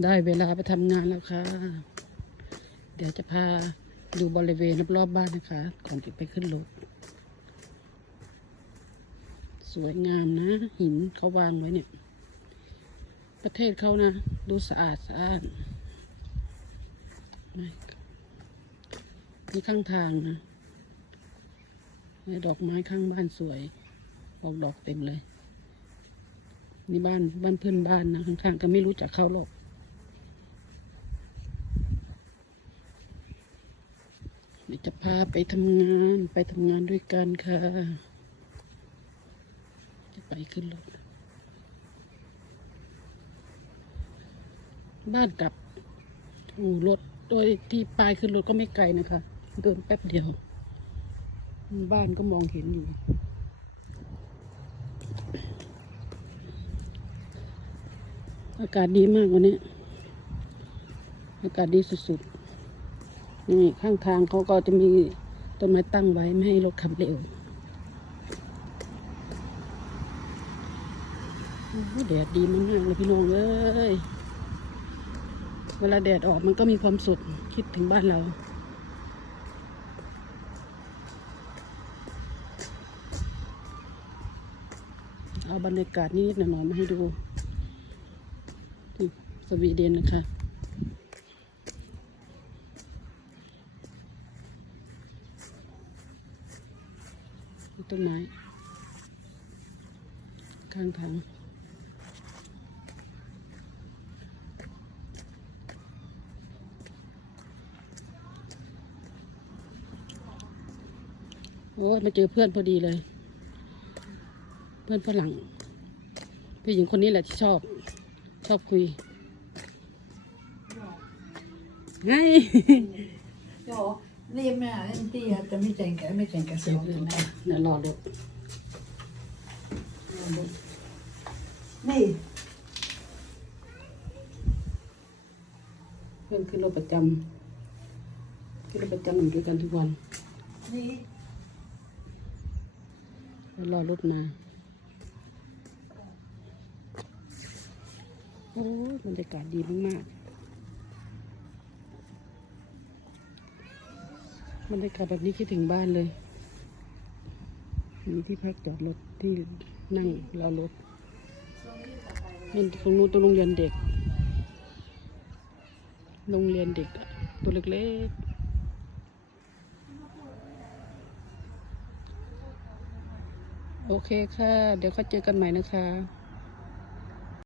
ได้เวลาไปทำงานแล้วค่ะ เดี๋ยวจะพาดูบริเวณรอบๆบ้านนะคะ ก่อนจะไปขึ้นรถ สวยงามนะ หินเขาวางไว้เนี่ย ประเทศเขานะ ดูสะอาดสะอาดนี่ข้างทางนะดอกไม้ข้างบ้านสวย ออกดอกเต็มเลย นี่บ้านบ้านเพื่อนบ้านนะข้างๆก็ไม่รู้จักเขาหรอก ดี๋ยวจะพาไปทำงานไปทำงานด้วยกันค่ะ จะไปขึ้นรถบ้านกลับโอ้รถโดยที่ปลายขึ้นรถก็ไม่ไกลนะคะ เดินแป๊บเดียว บ้านก็มองเห็นอยู่อากาศดีมากวันนี้ อากาศดีสุดๆ นี่ข้างทางเขาก็จะมีต้นไม้ตั้งไว้ไม่ให้รถขับเร็วแดดดีมากๆเลยพี่น้องเอ้ย เวลาแดดออกมันก็มีความสุขคิดถึงบ้านเราเอาบรรยากาศนิดๆหน่อยมาให้ดูสวีเดนนะคะ ต้นไม้ ข้างทางโอ้ยมาเจอเพื่อนพอดีเลย เพื่อนฝรั่งผู้หญิงคนนี้แหละที่ชอบ ชอบคุยไง Ja, det är med en del att de tänker, de tänker เดี๋ยว så. เดี๋ยวรอรถ Nej, เพื่อนขึ้นรถประจำขึ้นรถประจำอยู่ด้วยกันทุกวัน nej. แล้วรอรถมา โอ้บรรยากาศดีมากๆ บรรยากาศแบบนี้คิดถึงบ้านเลยมีที่พักจอดรถที่นั่งรอรถเป็นตรงนู้นตรงโรงเรียนเด็ก โรงเรียนเด็กตัวเล็กๆโอเคค่ะ เดี๋ยวค่อยเจอกันใหม่นะคะ